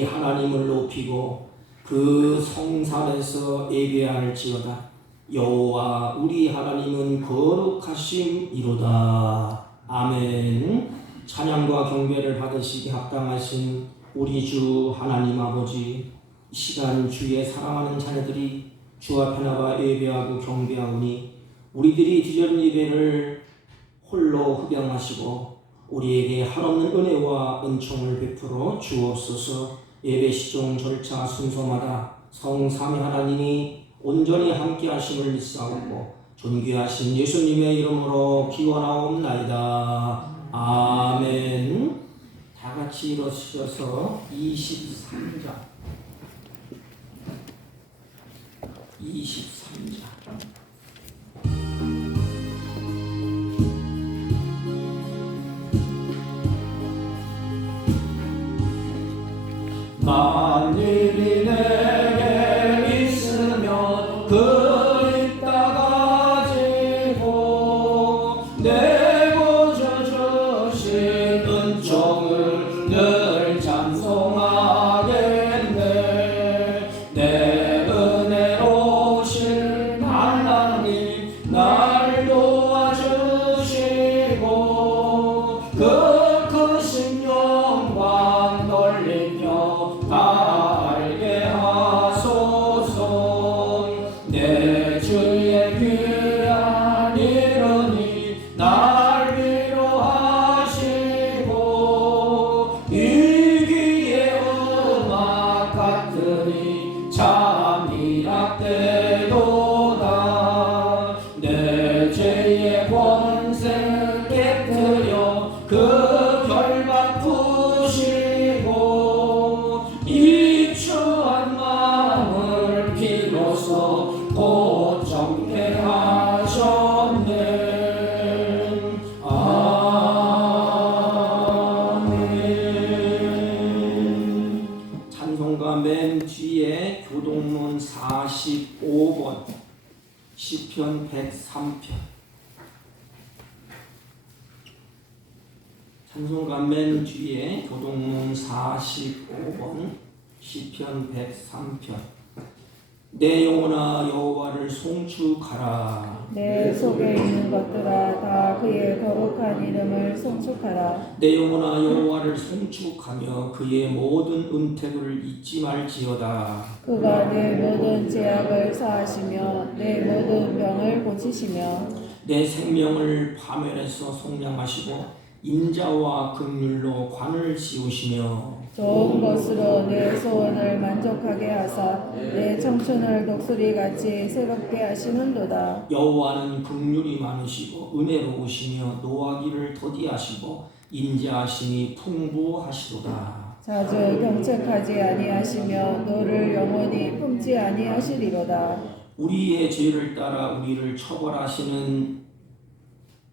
우리 하나님을 높이고 그 성산에서 예배할지어다. 여호와 우리 하나님은 거룩하심이로다. 아멘. 찬양과 경배를 받으시기 합당하신 우리 주 하나님 아버지, 이 시간 주의 사랑하는 자녀들이 주 앞에 나가 예배하고 경배하오니 우리들이 드리는 예배를 홀로 흡양하시고 우리에게 한없는 은혜와 은총을 베풀어 주옵소서. 예배 시종 절차 순서마다 성삼위 하나님이 온전히 함께 하심을 믿사오고 존귀하신 예수님의 이름으로 기원하옵나이다. 아멘. 다 같이 일어서셔서 23장 만일이 내게 있으면 그 있다 가지고 내고져 주신 은총을 늘 찬송하겠네. 내 은혜로우신 하나님 날 도와주시고 그 크신 영광 돌리며 다 알게 하소서. 내 주의 귀한 이름이 날 위로하시고 위기의 음악 같으니 참 이락되도다. 내 죄의 권세 깨뜨려 그 결박 푸시고 입추한 마음을 비로소 고정케 하셨네. 아멘. 찬송가 맨 뒤에 교동문 45번 시편 103편. 찬송가 맨 뒤에 교동문 45번 시편 103편. 내 영혼아 여호와를 송축하라. 내 속에 있는 것들아 다 그의 거룩한 이름을 송축하라. 내 영혼아 여호와를 송축하며 그의 모든 은택을 잊지 말지어다. 그가 내 모든 죄악을 사하시며 내 모든 병을 고치시며 내 생명을 파멸해서 속량하시고 인자와 긍휼로 관을 씌우시며 좋은 것으로 내 소원을 만족하게 하사 내 청춘을 독수리같이 새롭게 하시는도다. 여호와는 긍휼이 많으시고 은혜로우시며 노하기를 더디하시고 인자하심이 풍부하시도다. 자주 경책하지 아니하시며 너를 영원히 품지 아니하시리로다. 우리의 죄를 따라 우리를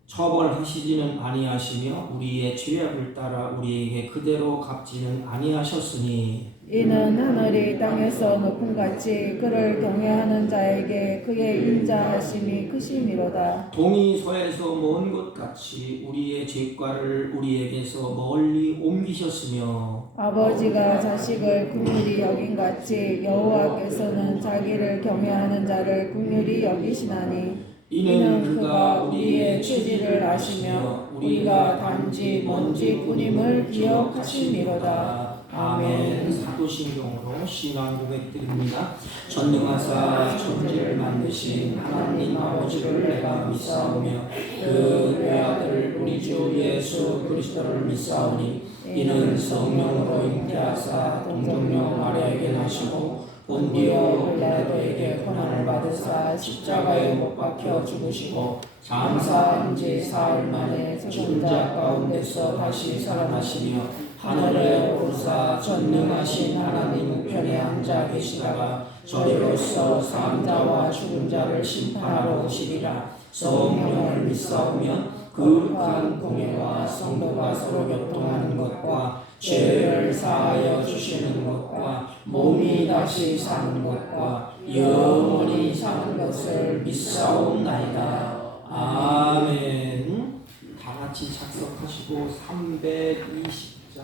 처벌하시지는 아니하시며 우리의 죄악을 따라 우리에게 그대로 갚지는 아니하셨으니 이는 하늘이 땅에서 높음같이 그를 경외하는 자에게 그의 인자하심이 크심이로다. 동이 서에서 먼 것 같이 우리의 죄과를 우리에게서 멀리 옮기셨으며 아버지가 자식을 긍휼히 여긴같이 여호와께서는 자기를 경외하는 자를 긍휼히 여기시나니 이는 그가 우리의 죄질을 아시며 우리가 단지 먼지뿐임을 기억하심이로다. 아멘. 사도신경으로 신앙 고백드립니다. 전능하사 천지를 만드신 하나님 아버지를 내가 믿사오며 그 외아들 우리 주 예수 그리스도를 믿사오니 이는 성령으로 잉태하사 동정녀 마리아에게 나시고 본디오 빌라도에게 고난을 받으사 십자가에 못 박혀 죽으시고 장사한 지 사흘 만에 죽은 자 가운데서 다시 살아나시며 하늘에 오르사 전능하신 하나님 우편에 앉아 계시다가 저리로서 사람자와 죽은 자를 심판하러 오시리라. 성령을 믿사오며 거룩한 공예와 성도가 서로 교통하는 것과 죄를 사하여 주시는 것과 몸이 다시 사는 것과 영원히 사는 것을 믿사옵나이다. 아멘. 다 같이 작석하시고 320장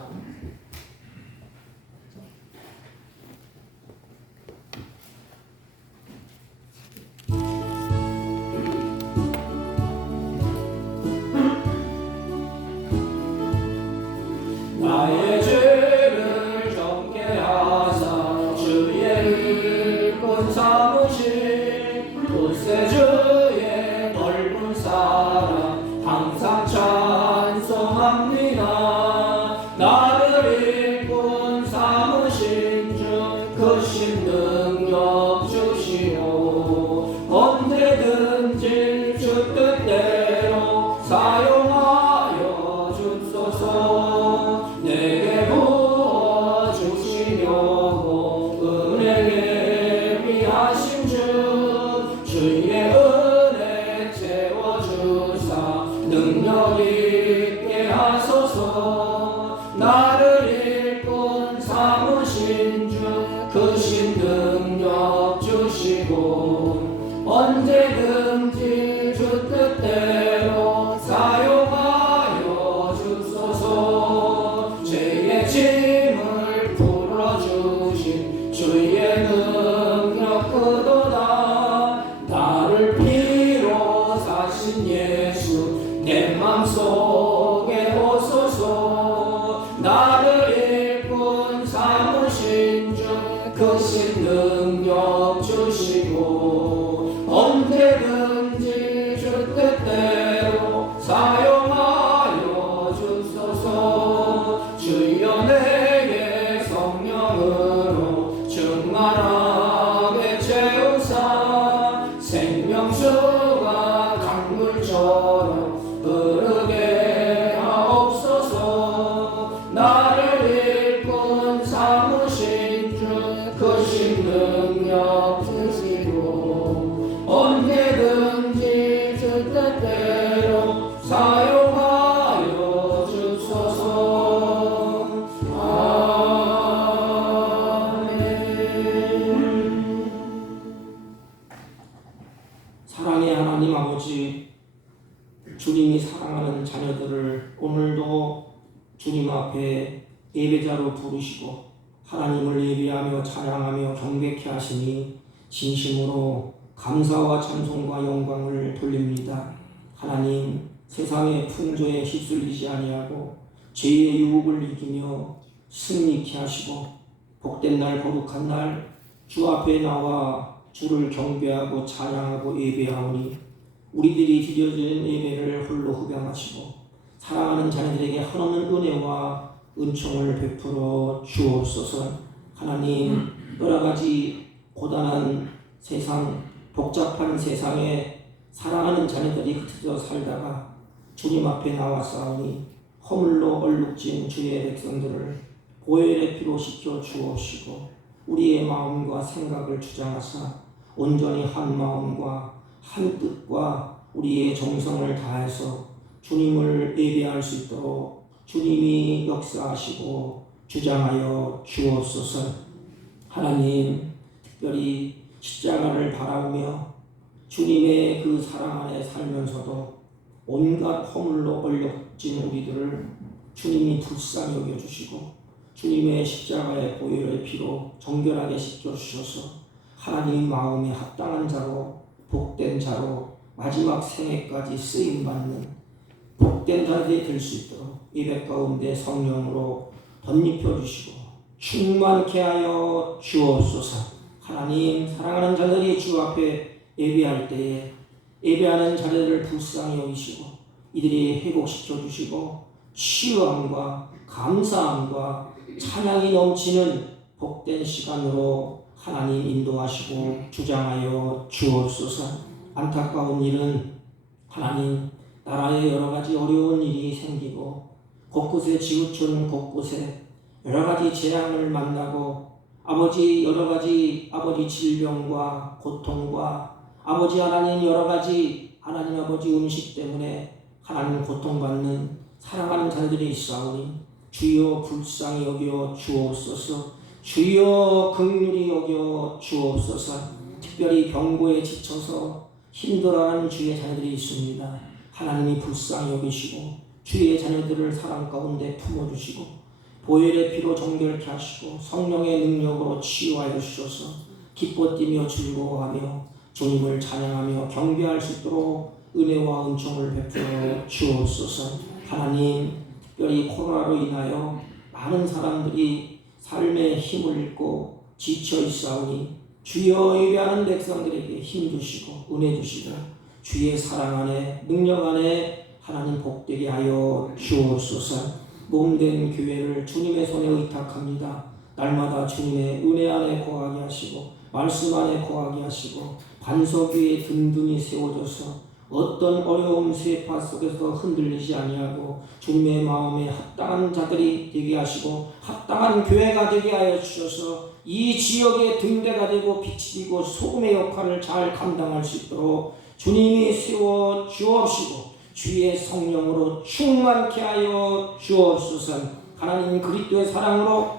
크신 능력 주시고 언제든지 주 뜻대로 사용하여 주소서. 내게 부어 주시려고 은혜 예비하신 주 주의 은혜 채워주사 능력 있게 하소서. 나를 일꾼 삼으신 주 크신 능력 주시고 언제든지 주 뜻대로 사용하여 주소서. 죄의 짐을 풀어주신 주의 능력 크도다. 나를 피로 사신 예수 내 맘속에 오소서. 나를 일꾼 삼으신 주 크신 능력 주시고 언제든지 주 뜻대로 사용하여 주소서. 주여 내게 성령으로 충만하게 채우사 생명수가 강물처럼 흐르게 하옵소서. 나를 일꾼 삼으신 주 크신 능력 주시고 언제든지 주 뜻대로 사용하여 주소서. 아멘. 사랑의 하나님 아버지, 주님이 사랑하는 자녀들을 오늘도 주님 앞에 예배자로 부르시고 하나님을 예배하며 찬양하며 경배케 하시니 진심으로 감사와 찬송과 영광을 돌립니다. 하나님, 세상의 풍조에 휩쓸리지 아니하고 죄의 유혹을 이기며 승리케 하시고 복된 날 거룩한 날 주 앞에 나와 주를 경배하고 찬양하고 예배하오니 우리들이 드려지는 예배를 홀로 흡양하시고 사랑하는 자녀들에게 한없는 은혜와 은총을 베풀어 주옵소서. 하나님, 여러가지 고단한 세상, 복잡한 세상에 사랑하는 자녀들이 흩어져 살다가 주님 앞에 나와싸우니 허물로 얼룩진 주의 백성들을 보혈의 피로 씻겨 주옵시고 우리의 마음과 생각을 주장하사 온전히 한 마음과 한 뜻과 우리의 정성을 다해서 주님을 예배할 수 있도록 주님이 역사하시고 주장하여 주옵소서. 하나님, 특별히 십자가를 바라보며 주님의 그 사랑 안에 살면서도 온갖 허물로 얼룩진 우리들을 주님이 불쌍히 여겨주시고 주님의 십자가의 보혈의 피로 정결하게 씻겨주셔서 하나님 마음에 합당한 자로 복된 자로 마지막 생애까지 쓰임받는 복된 자들이 될 수 있도록 예배 가운데 성령으로 덧입혀 주시고 충만케 하여 주옵소서. 하나님, 사랑하는 자들이 주 앞에 예배할 때에 예배하는 자들을 불쌍히 여기시고 이들이 회복시켜 주시고 치유함과 감사함과 찬양이 넘치는 복된 시간으로 하나님 인도하시고 주장하여 주옵소서. 안타까운 일은 하나님, 나라에 여러 가지 어려운 일이 생기고 곳곳에 지구촌 곳곳에 여러 가지 재앙을 만나고 아버지 여러 가지 아버지 질병과 고통과 아버지 하나님 여러 가지 하나님 아버지 음식 때문에 하나님 고통받는 사랑하는 자들이 있사오니 주여 불쌍히 여겨 주옵소서. 주여 긍휼히 여겨 주옵소서. 특별히 병고에 지쳐서 힘들어하는 주의 자녀들이 있습니다. 하나님이 불쌍히 여기시고 주의 자녀들을 사랑 가운데 품어주시고 보혈의 피로 정결케 하시고 성령의 능력으로 치유하여 주셔서 기뻐 뛰며 즐거워하며 주님을 찬양하며 경배할 수 있도록 은혜와 은총을 베풀어 주옵소서. 하나님, 특별히 코로나로 인하여 많은 사람들이 삶의 힘을 잃고 지쳐 있사오니 주여 예배하는 백성들에게 힘 주시고 은혜 주시고 주의 사랑 안에 능력 안에 하나님 복되게 하여 주옵소서. 몸된 교회를 주님의 손에 의탁합니다. 날마다 주님의 은혜 안에 거하게 하시고 말씀 안에 거하게 하시고 반석 위에 든든히 세워져서 어떤 어려움 세파 속에서 흔들리지 아니하고 주님의 마음에 합당한 자들이 되게 하시고 합당한 교회가 되게 하여 주셔서 이 지역의 등대가 되고 빛이 되고 소금의 역할을 잘 감당할 수 있도록 주님이 세워 주옵시고 주의 성령으로 충만케 하여 주옵소서. 하나님 그리스도의 사랑으로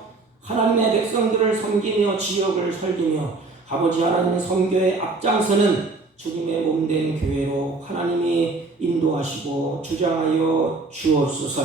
하나님의 백성들을 섬기며 지역을 살리며 아버지 하나님 선교의 앞장서는 주님의 몸된 교회로 하나님이 인도하시고 주장하여 주옵소서.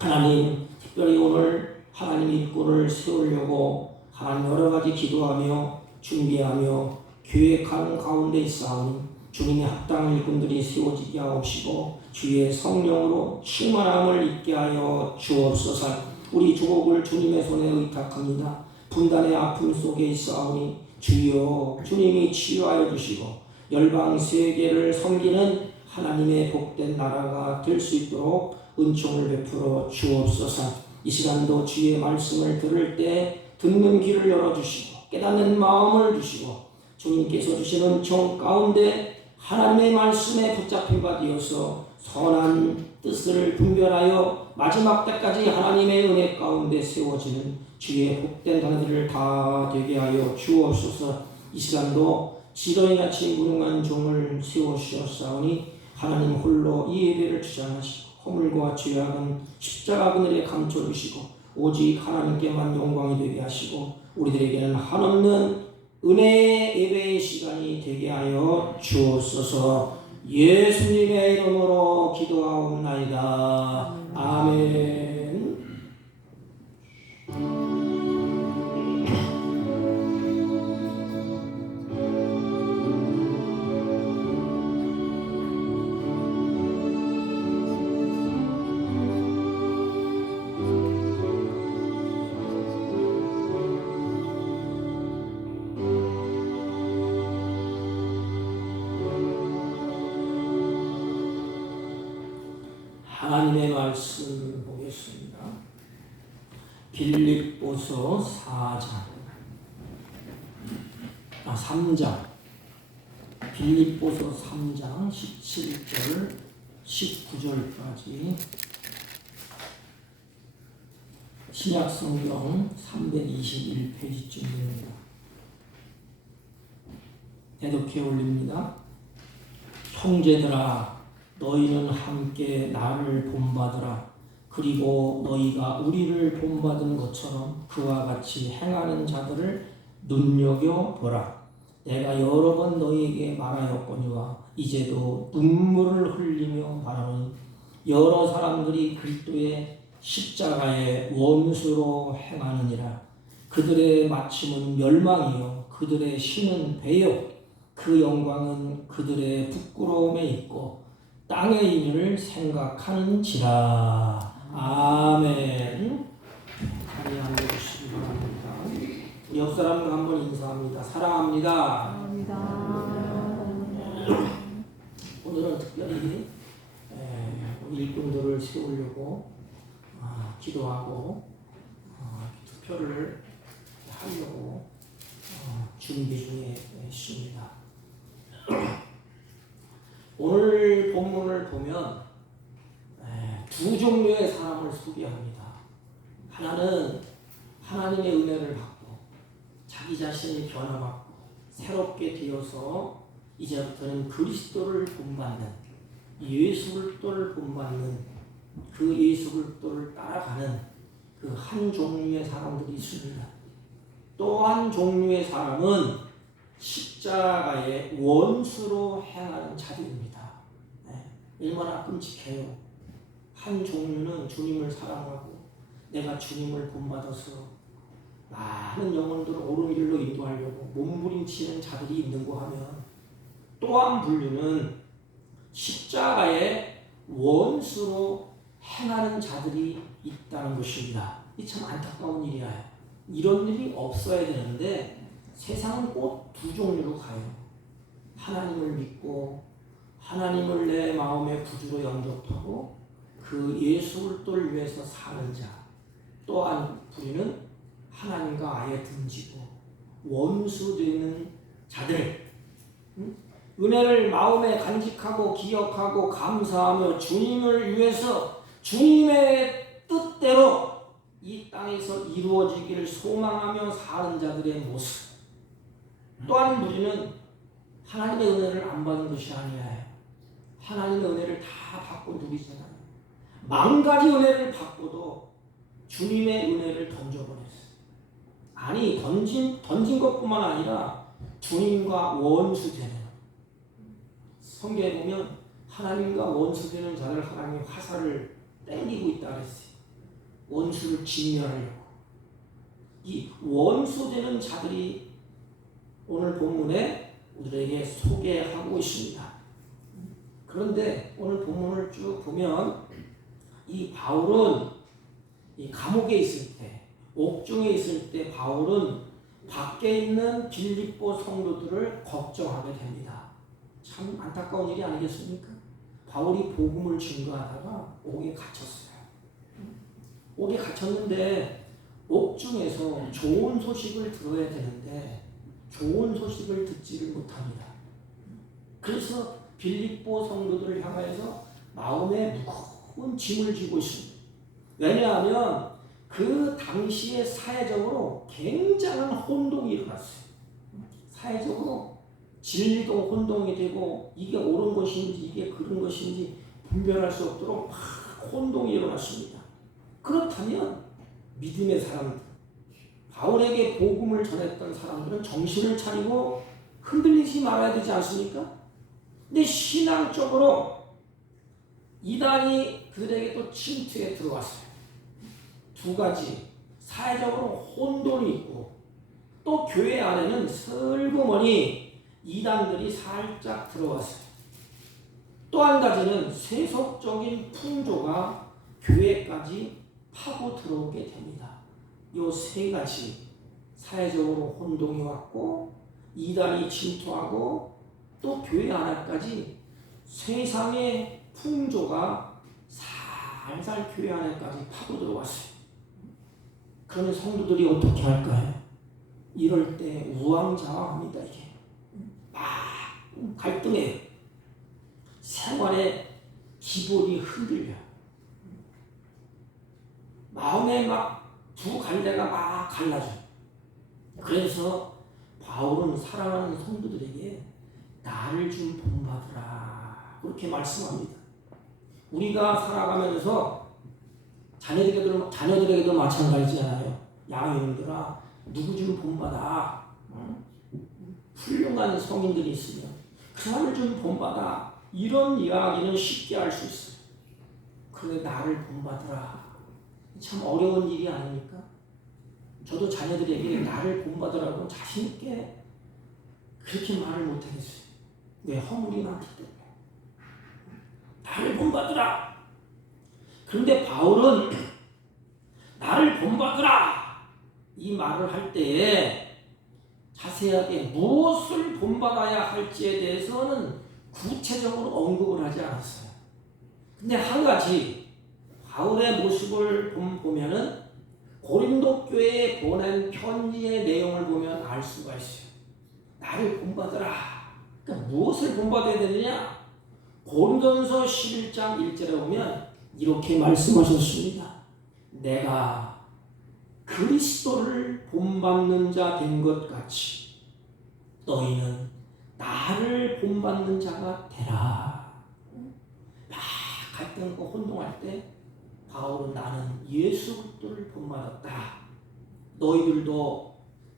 하나님 특별히 오늘 하나님 일꾼을 세우려고 하나님 여러 가지 기도하며 준비하며 계획하는 가운데 있사오니 주님의 합당한 일꾼들이 세워지게 하옵시고 주의 성령으로 충만함을 있게 하여 주옵소서. 우리 조국을 주님의 손에 의탁합니다. 분단의 아픔 속에 있사오니 주여 주님이 치유하여 주시고 열방 세계를 섬기는 하나님의 복된 나라가 될 수 있도록 은총을 베풀어 주옵소서. 이 시간도 주의 말씀을 들을 때 듣는 귀를 열어주시고 깨닫는 마음을 주시고 주님께서 주시는 은총 가운데 하나님의 말씀에 붙잡힌 바 되어서 선한 뜻을 분별하여 마지막 때까지 하나님의 은혜 가운데 세워지는 주의 복된 자녀들을 다 되게 하여 주옵소서. 이 시간도 지렁이같이 무능한 종을 세우시었사오니 하나님 홀로 이 예배를 주장하시고 허물과 죄악은 십자가 그늘에 감춰주시고 오직 하나님께만 영광이 되게 하시고 우리들에게는 한없는 은혜의 예배의 시간이 되게 하여 주옵소서. 예수님의 이름으로 기도하옵나이다. 아멘. 하나님의 말씀 보겠습니다. 빌립보서 3장 빌립보서 3장 17절 19절까지 신약성경 321페이지쯤입니다. 대독해 올립니다. 형제들아 너희는 함께 나를 본받으라. 그리고 너희가 우리를 본받은 것처럼 그와 같이 행하는 자들을 눈여겨보라. 내가 여러 번 너희에게 말하였거니와 이제도 눈물을 흘리며 말하노니 여러 사람들이 그리스도의 십자가의 원수로 행하느니라. 그들의 마침은 멸망이요 그들의 신은 배요 그 영광은 그들의 부끄러움에 있고 땅의 인을 생각하는지라. 아멘. 자리에 앉아주시기 바랍니다. 우리 옆 사람과 한번 인사합니다. 사랑합니다. 오늘은 특별히 우리 일꾼들을 세우려고 기도하고 투표를 하려고 준비 중에 있습니다. 오늘 본문을 보면 두 종류의 사람을 소개합니다. 하나는 하나님의 은혜를 받고 자기 자신이 변화받고 새롭게 되어서 이제부터는 그리스도를 본받는 예수 그리스도를 본받는 그 예수 그리스도를 따라가는 그 한 종류의 사람들이 있습니다. 또 한 종류의 사람은 십자가의 원수로 행하는 자들입니다. 얼마나 끔찍해요. 한 종류는 주님을 사랑하고 내가 주님을 본받아서 많은 영혼들을 옳은 길로 인도하려고 몸부림치는 자들이 있는고 하면, 또 한 분류는 십자가의 원수로 행하는 자들이 있다는 것입니다. 이 참 안타까운 일이에요. 이런 일이 없어야 되는데 세상은 꼭 두 종류로 가요. 하나님을 믿고 하나님을 내 마음의 구주로 영접하고 그 예수 그리스도를 위해서 사는 자. 또 한 부류는 하나님과 아예 등지고 원수되는 자들, 은혜를 마음에 간직하고 기억하고 감사하며 주님을 위해서 주님의 뜻대로 이 땅에서 이루어지기를 소망하며 사는 자들의 모습. 또한 우리는 하나님의 은혜를 안 받은 것이 아니에요. 하나님의 은혜를 다 받고 누리잖아요. 만 가지 은혜를 받고도 주님의 은혜를 던져버렸어요. 아니, 던진 것뿐만 아니라 주님과 원수되는, 성경에 보면 하나님과 원수되는 자를 하나님이 화살을 땡기고 있다 그랬어요. 원수를 진멸하려고. 이 원수되는 자들이 오늘 본문에 우리에게 소개하고 있습니다. 그런데 오늘 본문을 쭉 보면 이 바울은 이 감옥에 있을 때, 옥중에 있을 때 바울은 밖에 있는 빌립보 성도들을 걱정하게 됩니다. 참 안타까운 일이 아니겠습니까? 바울이 복음을 증거하다가 옥에 갇혔어요. 옥에 갇혔는데 옥중에서 좋은 소식을 들어야 되는데 좋은 소식을 듣지를 못합니다. 그래서 빌립보 성도들을 향하여서 마음에 무거운 짐을 지고 있습니다. 왜냐하면 그 당시에 사회적으로 굉장한 혼동이 일어났어요. 사회적으로 진리도 혼동이 되고 이게 옳은 것인지 이게 그른 것인지 분별할 수 없도록 막 혼동이 일어났습니다. 그렇다면 믿음의 사람들, 바울에게 복음을 전했던 사람들은 정신을 차리고 흔들리지 말아야 되지 않습니까? 근데 신앙적으로 이단이 그들에게 또 침투에 들어왔어요. 두 가지, 사회적으로 혼돈이 있고 또 교회 안에는 슬그머니 이단들이 살짝 들어왔어요. 또 한 가지는 세속적인 풍조가 교회까지 파고 들어오게 됩니다. 이 세 가지, 사회적으로 혼동이 왔고 이단이 침투하고 또 교회 안에까지 세상의 풍조가 살살 교회 안에까지 파고 들어왔어요. 그러면 성도들이 어떻게 할까요? 이럴 때 우왕좌왕합니다. 이게 막 갈등해요. 생활의 기본이 흔들려. 마음에 막 두 갈래가 막 갈라져. 그래서 바울은 사랑하는 성도들에게 나를 좀 본받으라 그렇게 말씀합니다. 우리가 살아가면서 자녀들에게도 마찬가지잖아요. 양이들아 누구 좀 본받아. 훌륭한 성인들이 있으면 그 사람을 좀 본받아. 이런 이야기는 쉽게 할 수 있어요. 그런데 나를 본받으라. 참 어려운 일이 아닙니까? 저도 자녀들에게 나를 본받으라고 자신 있게 그렇게 말을 못하겠어요. 왜? 허물이 많기 때문에. 나를 본받으라. 그런데 바울은 나를 본받으라 이 말을 할 때에 자세하게 무엇을 본받아야 할지에 대해서는 구체적으로 언급을 하지 않았어요. 근데 한 가지 바울의 모습을 보면은 고린도 교회에 보낸 편지의 내용을 보면 알 수가 있어요. 나를 본받으라. 그러니까 무엇을 본받아야 되느냐? 고린도전서 11장 1절에 보면 이렇게 말씀하셨습니다. 내가 그리스도를 본받는 자 된 것 같이 너희는 나를 본받는 자가 되라. 막 갈등과 혼동할 때 바울은 나는 예수 그리스도를 본받았다. 너희들도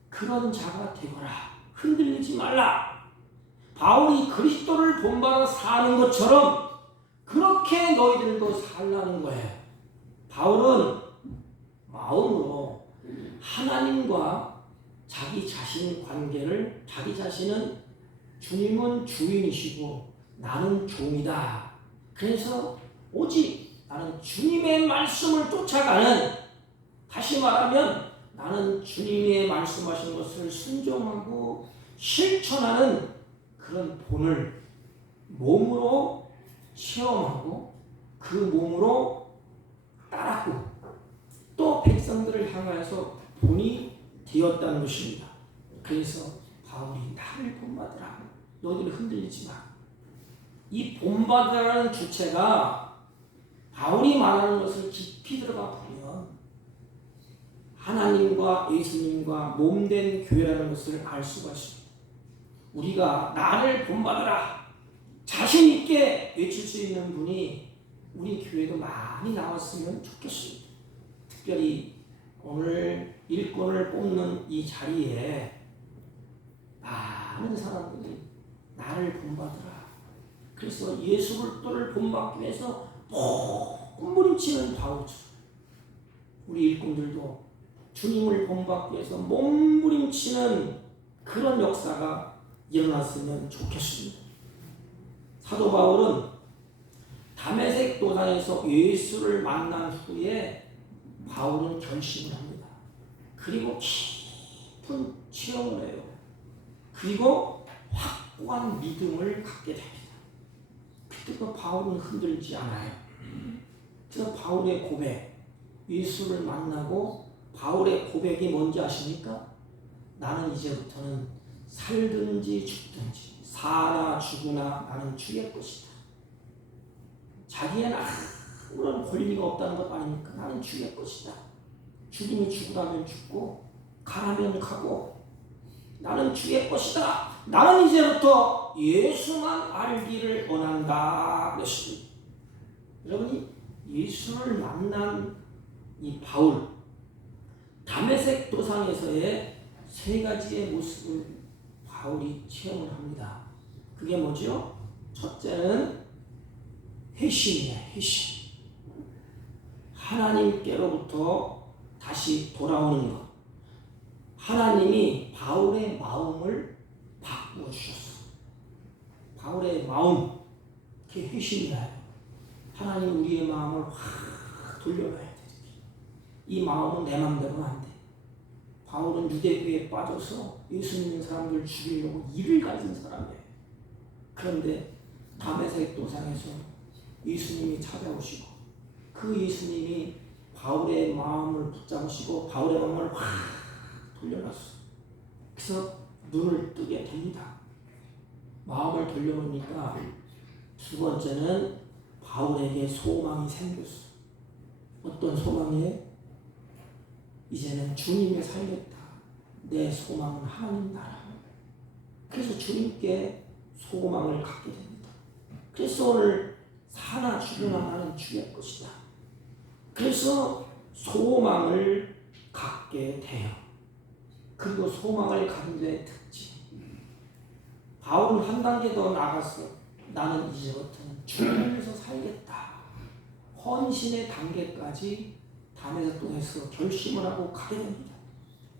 그런 자가 되거라. 흔들리지 말라. 바울이 그리스도를 본받아 사는 것처럼 그렇게 너희들도 살라는 거예요. 바울은 마음으로 하나님과 자기 자신 관계를 자기 자신은 주님은 주인이시고 나는 종이다. 그래서 오직 나는 주님의 말씀을 쫓아가는, 다시 말하면 나는 주님의 말씀하신 것을 순종하고 실천하는 그런 본을 몸으로 체험하고 그 몸으로 따랐고 또 백성들을 향하여서 본이 되었다는 것입니다. 그래서 바울이 나를 본받으라. 너희들 흔들리지 마. 이 본받으라는 주체가 바울이 말하는 것을 깊이 들어가 보면 하나님과 예수님과 몸된 교회라는 것을 알 수가 있습니다. 우리가 나를 본받으라 자신 있게 외칠 수 있는 분이 우리 교회도 많이 나왔으면 좋겠습니다. 특별히 오늘 일꾼을 뽑는 이 자리에 많은 사람들이 나를 본받으라. 그래서 예수 그리스도를 본받기 위해서 몸부림치는 바울처럼 우리 일꾼들도 주님을 본받기 위해서 몸부림치는 그런 역사가 일어났으면 좋겠습니다. 사도 바울은 다메섹 도상에서 예수를 만난 후에 바울은 결심을 합니다. 그리고 깊은 체험을 해요. 그리고 확고한 믿음을 갖게 됩니다. 그때도 바울은 흔들리지 않아요. 그래서 바울의 고백, 예수를 만나고 바울의 고백이 뭔지 아십니까? 나는 이제부터는 살든지 죽든지 사나 죽으나 나는 주의 것이다. 자기에는 아무런 권리가 없다는 것 아닙니까? 나는 주의 것이다. 주님이 죽으라면 죽고 가라면 가고 나는 주의 것이다. 나는 이제부터 예수만 알기를 원한다. 그랬습니다. 여러분이 예수를 만난 이 바울, 다메섹 도상에서의 세 가지의 모습을 바울이 체험을 합니다. 그게 뭐죠? 첫째는 회심이에요. 회심. 하나님께로부터 다시 돌아오는 것. 하나님이 바울의 마음을 바꾸어 주셨어. 바울의 마음, 그게 회심이에요. 하나님 우리의 마음을 확 돌려놔야 돼. 이 마음은 내 마음대로는 안 돼. 바울은 유대교에 빠져서 예수 믿는 사람들 죽이려고 이를 가진 사람이에요. 그런데 다메섹 도상에서 예수님이 찾아오시고 그 예수님이 바울의 마음을 붙잡으시고 바울의 마음을 확 돌려놨어. 그래서 눈을 뜨게 됩니다. 마음을 돌려놓으니까 두 번째는 바울에게 소망이 생겼어. 어떤 소망이에요? 이제는 주님을 살겠다. 내 소망은 하나님 나라. 그래서 주님께 소망을 갖게 됩니다. 그래서 오늘 사나 죽으나 나는 주의 것이다. 그래서 소망을 갖게 돼요. 그리고 소망을 가진 데의 특징. 바울은 한 단계 더 나갔어. 나는 이제부터는 주님을 위해서 살겠다. 헌신의 단계까지 다메섹 도상에서 결심을 하고 가게 됩니다.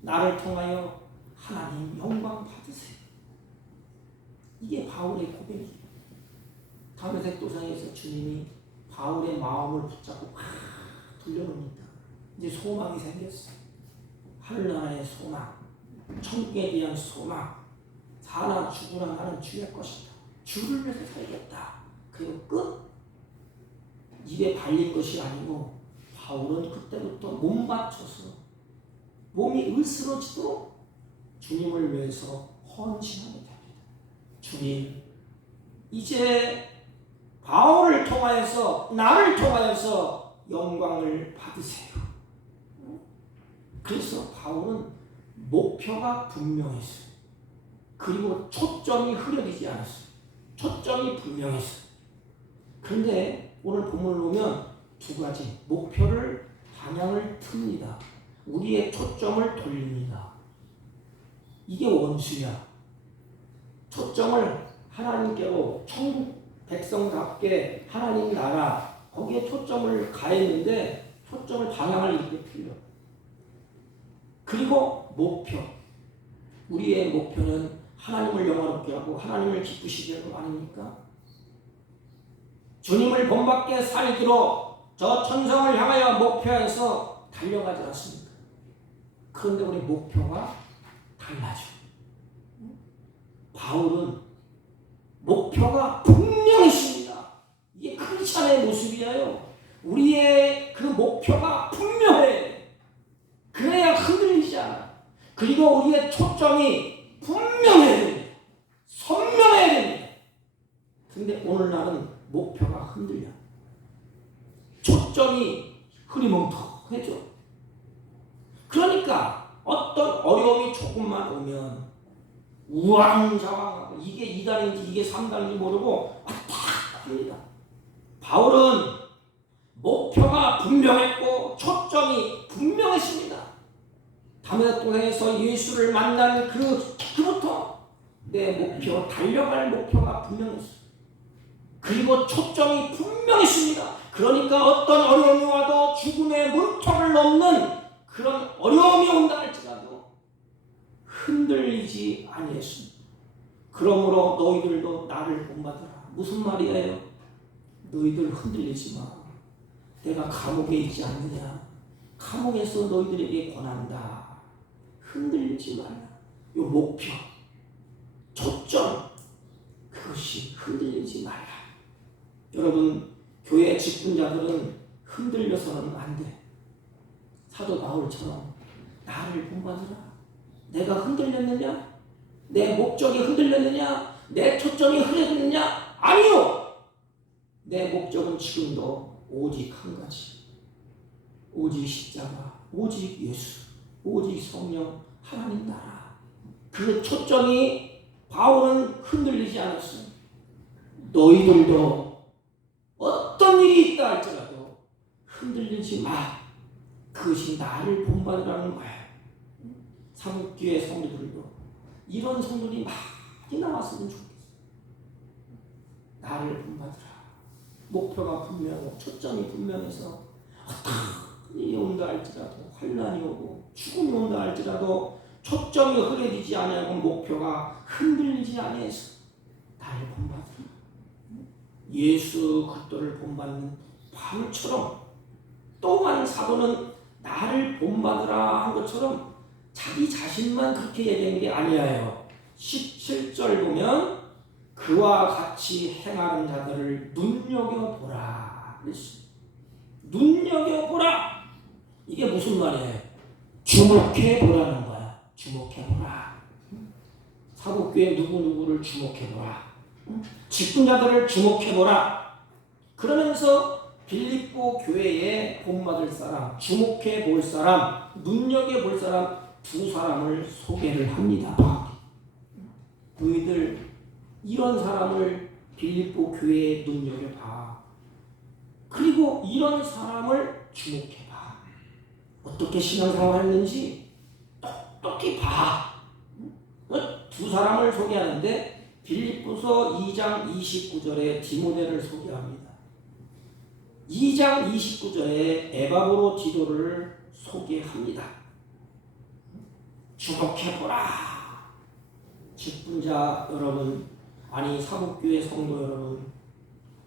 나를 통하여 하나님 영광 받으세요. 이게 바울의 고백이에요. 다메섹 도상에서 주님이 바울의 마음을 붙잡고 확 돌려놓으니까 이제 소망이 생겼어요. 하늘나라의 소망, 천국에 대한 소망, 사나 죽으나 나는 주의 것이다. 주를 위해서 살겠다. 그리고 끝. 입에 발린 것이 아니고 바울은 그때부터 몸 바쳐서 몸이 으스러지도록 주님을 위해서 헌신하게 됩니다. 주님, 이제 바울을 통하여서 나를 통하여서 영광을 받으세요. 그래서 바울은 목표가 분명했어요. 그리고 초점이 흐려지지 않았어요. 초점이 분명했어요. 그런데 오늘 본문을 보면 두 가지 목표를 방향을 틉니다. 우리의 초점을 돌립니다. 이게 원수야. 초점을 하나님께로 천국 백성답게 하나님 나라 거기에 초점을 가했는데 초점을 방향을 이렇게 틀려. 그리고 목표. 우리의 목표는 하나님을 영화롭게 하고 하나님을 기쁘시게 하는 거 아닙니까? 주님을 본받게 살기로 저 천성을 향하여 목표해서 달려가지 않습니까? 그런데 우리 목표가 달라져. 바울은 목표가 분명했습니다. 이게 크리스찬의 모습이에요. 우리의 그 목표가 분명해. 그래야 흔들리지 않아. 그리고 우리의 초점이 분명해야 됩니다. 선명해야 됩니다. 근데 오늘날은 목표가 흔들려. 초점이 흐리멍텅해져. 그러니까 어떤 어려움이 조금만 오면 우왕좌왕하고 이게 2단인지 이게 3단인지 모르고 탁 합니다. 바울은 목표가 분명했고 초점이 분명했습니다. 다메섹에서 예수를 만난 그부터 내 목표, 달려갈 목표가 분명했어요. 그리고 초점이 분명했습니다. 그러니까 어떤 어려움이 와도 죽음의 문턱을 넘는 그런 어려움이 온다 할지라도 흔들리지 아니했습니다. 그러므로 너희들도 나를 본받으라. 무슨 말이에요? 너희들 흔들리지 마. 내가 감옥에 있지 않느냐. 감옥에서 너희들에게 권한다. 흔들리지 말라. 이 목표, 초점, 그것이 흔들리지 말라. 여러분, 교회 직분자들은 흔들려서는 안 돼. 사도 바울처럼 나를 본받으라. 내가 흔들렸느냐? 내 목적이 흔들렸느냐? 내 초점이 흔들렸느냐? 아니요! 내 목적은 지금도 오직 한 가지. 오직 십자가, 오직 예수, 오직 성령, 하나님 나라. 그 초점이 바울은 흔들리지 않았어요. 너희들도 어떤 일이 있다 할지라도 흔들리지 마. 그것이 나를 본받으라는 거야. 사목교회 성도들도 이런 성도들이 많이 나왔으면 좋겠어. 나를 본받으라. 목표가 분명하고 초점이 분명해서 어떤 일이 온다 할지라도 환난이 오고 죽음이 온다 할지라도 초점이 흐려지지 아니하고 목표가 흔들리지 아니해서 나를 본받으라. 예수 그리스도를 본받는 바울처럼 또 한 사도는 나를 본받으라 한 것처럼 자기 자신만 그렇게 얘기한 게 아니에요. 17절 보면 그와 같이 행하는 자들을 눈여겨보라 그랬어요. 눈여겨보라. 이게 무슨 말이에요? 주목해보라는 거야. 주목해보라. 사복교회 누구누구를 주목해보라. 직분자들을 주목해보라. 그러면서 빌립보 교회에 본받을 사람, 주목해볼 사람, 눈여겨볼 사람 두 사람을 소개를 합니다. 너희들 이런 사람을 빌립보 교회에 눈여겨봐. 그리고 이런 사람을 주목해봐. 어떻게 신앙생활을 했는지 똑똑히 봐. 두 사람을 소개하는데 빌립보서 2장 29절에 디모데를 소개합니다. 2장 29절에 에바브로 디도를 소개합니다. 주목해보라. 직분자 여러분, 아니 사복교회 성도 여러분,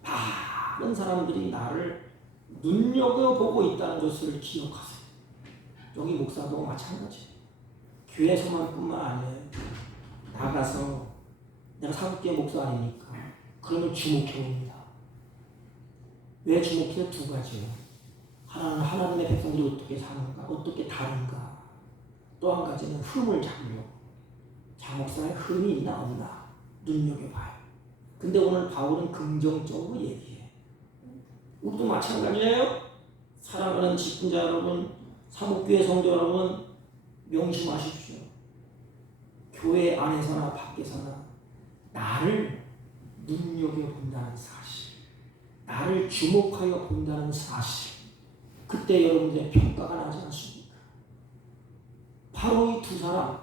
많은 사람들이 나를 눈여겨보고 있다는 것을 기억하세요. 여기 목사도 마찬가지예요. 교회에서만 뿐만 아니에요. 나가서 내가 사복교회 목사 아닙니까? 그러면 주목해봅니다. 왜 주목해요? 두 가지예요. 하나는 하나님의 백성들이 어떻게 사는가, 어떻게 다른가. 또 한 가지는 흠을 잡으려고. 장목사의 흠이 있나 없나 눈여겨봐요. 근데 오늘 바울은 긍정적으로 얘기해. 우리도 마찬가지예요. 사랑하는 직분자 여러분, 사목교회 성도 여러분, 명심하십시오. 교회 안에서나 밖에서나 나를 눈여겨본다는 사실, 나를 주목하여 본다는 사실, 그때 여러분들의 평가가 나지 않습니까? 바로 이 두 사람,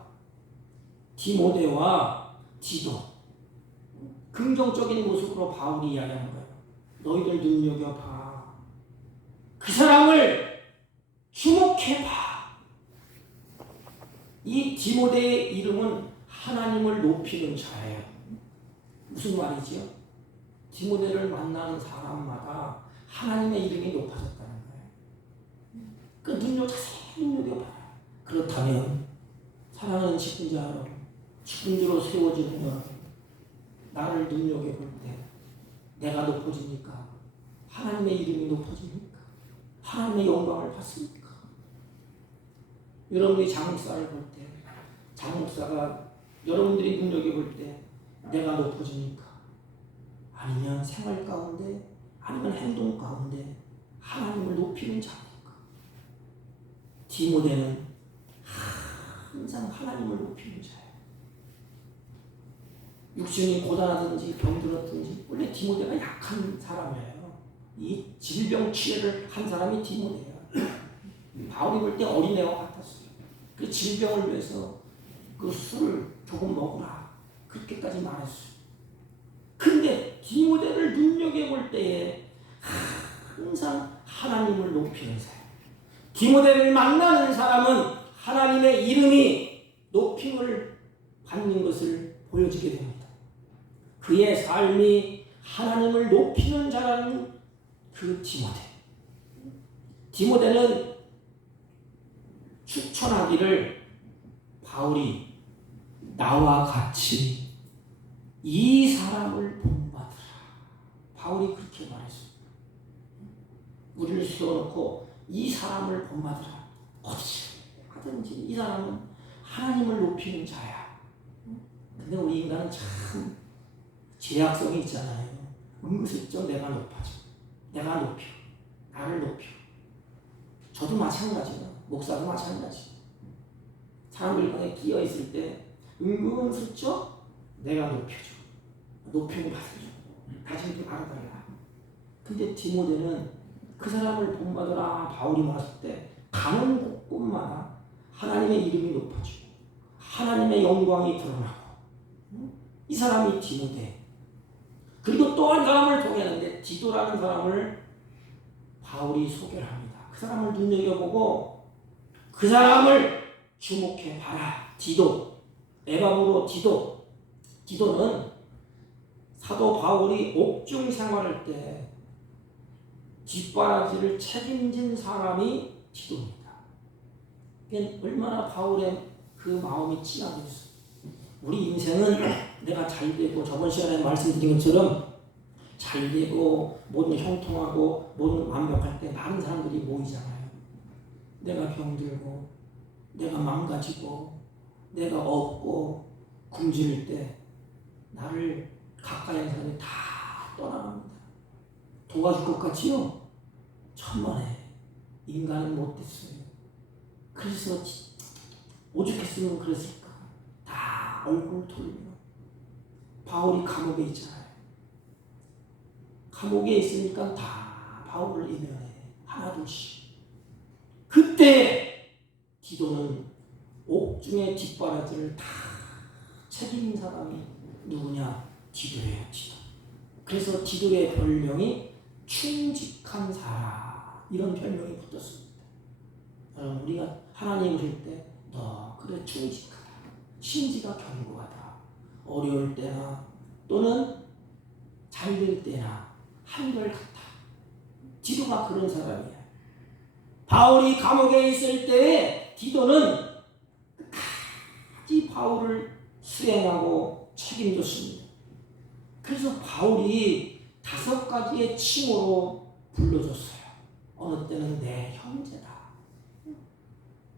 디모데와 디도, 긍정적인 모습으로 바울이 이야기하는 거예요. 너희들 눈여겨봐. 그 사람을 주목해봐. 이 디모데의 이름은 하나님을 높이는 자예요. 무슨 말이지요? 디모데를 만나는 사람마다 하나님의 이름이 높아졌다는 거예요. 그 자세히 눈여겨봐요. 그렇다면 사랑하는 직분자 여러분, 직분자로 세워지는 여러분, 나를 눈여겨볼 때 내가 높아집니까? 하나님의 이름이 높아집니까? 하나님의 영광을 받습니까? 여러분이 장사를 볼 때 장목사가 여러분들이 눈여겨볼 때 내가 높아지니까, 아니면 생활 가운데, 아니면 행동 가운데 하나님을 높이는 자니까. 디모데는 항상 하나님을 높이는 자예요. 육신이 고단하든지 병들었든지, 원래 디모데가 약한 사람이에요. 이 질병 치료를 한 사람이 디모데예요. 바울이 볼 때 어린애와 같았어요. 그 질병을 위해서 그 술을 조금 먹으라, 그렇게까지 말했어요. 근데 디모데를 눈여겨볼 때에 항상 하나님을 높이는 사람, 디모데를 만나는 사람은 하나님의 이름이 높임을 받는 것을 보여주게 됩니다. 그의 삶이 하나님을 높이는 자라는 그 디모데. 디모데는 추천하기를 바울이 나와 같이 이 사람을 본받으라. 바울이 그렇게 말했습니다. 우리를 세워놓고 이 사람을 본받으라. 어디서 하든지 이 사람은 하나님을 높이는 자야. 근데 우리 인간은 참 제약성이 있잖아요. 은근슬쩍 내가 높아져. 내가 높여. 나를 높여. 저도 마찬가지예요. 목사도 마찬가지. 사람들 간에 끼어 있을 때 은근슬쩍 내가 높여줘. 높임을 받아줘. 다시 좀 알아달라. 근데 디모데는 그 사람을 본받으라 바울이 말했을 때 가는 곳곳마다 하나님의 이름이 높아지고 하나님의 영광이 드러나고, 이 사람이 디모데. 그리고 또 한 사람을 소개하는데 디도라는 사람을 바울이 소개를 합니다. 그 사람을 눈여겨보고 그 사람을 주목해 봐라. 디도, 에바브로 디도. 디도는 사도 바울이 옥중 생활할 때 뒷바라지를 책임진 사람이 디도입니다. 얼마나 바울의 그 마음이 찡하겠어요. 우리 인생은 내가 잘되고, 저번 시간에 말씀드린 것처럼 잘되고 모든 형통하고 모든 완벽할 때 많은 사람들이 모이잖아요. 내가 병들고 내가 망가지고 내가 없고 굶주릴 때 나를 가까이 하는 사람이 다 떠나갑니다. 도와줄 것 같지요? 천만에 인간은 못됐어요. 그래서 오죽했으면 그랬을까. 다 얼굴 돌리며. 바울이 감옥에 있잖아요. 감옥에 있으니까 다 바울을 이면해. 하나둘씩. 그때 디도는 옥중의 뒷바라지를 다 책임진 사람이 누구냐? 디도예요. 디도. 그래서 디도의 별명이 충직한 사람, 이런 별명이 붙었습니다. 여러분, 우리가 하나님 오실 때 너 그래 충직하다, 심지가 견고하다, 어려울 때나 또는 잘 될 때나 한결같다. 디도가 그런 사람이야. 바울이 감옥에 있을 때에 디도는 끝까지 바울을 수행하고 책임졌습니다. 그래서 바울이 5가지의 칭호로 불러줬어요. 어느 때는 내 형제다.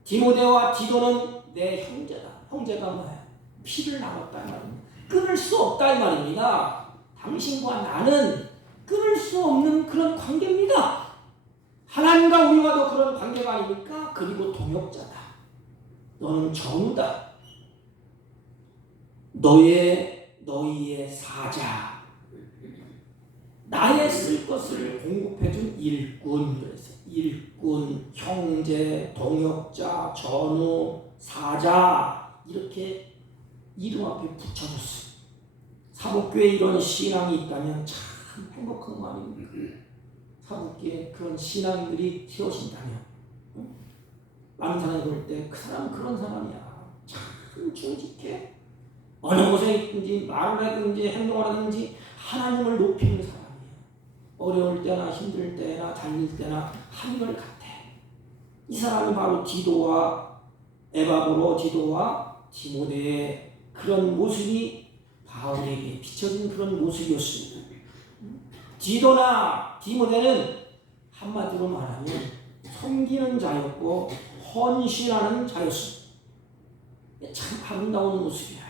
디모데와 디도는 내 형제다. 형제가 뭐야? 피를 나눴다 이 말입니다. 끊을 수 없다 이 말입니다. 당신과 나는 끊을 수 없는 그런 관계입니다. 하나님과 우리와도 그런 관계가 아닙니까? 그리고 동역자다. 너는 정우다. 너희의 사자. 나의 쓸 것을 공급해준 일꾼. 그래서 일꾼, 형제, 동역자, 전우, 사자, 이렇게 이름 앞에 붙여줬어요. 사복교에 이런 신앙이 있다면 참 행복한 거 아닙니까? 사복교에 그런 신앙들이 세워진다면, 많은 사람이 볼 때 그 사람은 그런 사람이야. 참 충직해. 어느 곳에 있든지 말을 하든지 행동을 하든지 하나님을 높이는 사람이야. 어려울 때나 힘들 때나 달릴 때나 한결같아. 이 사람이 바로 디도와 에바브로 디도와 디모데의 그런 모습이 바울에게 비춰진 그런 모습이었습니다. 디도나 디모데는 한마디로 말하면 섬기는 자였고 헌신하는 자였습니다. 참 아름다운 모습이야.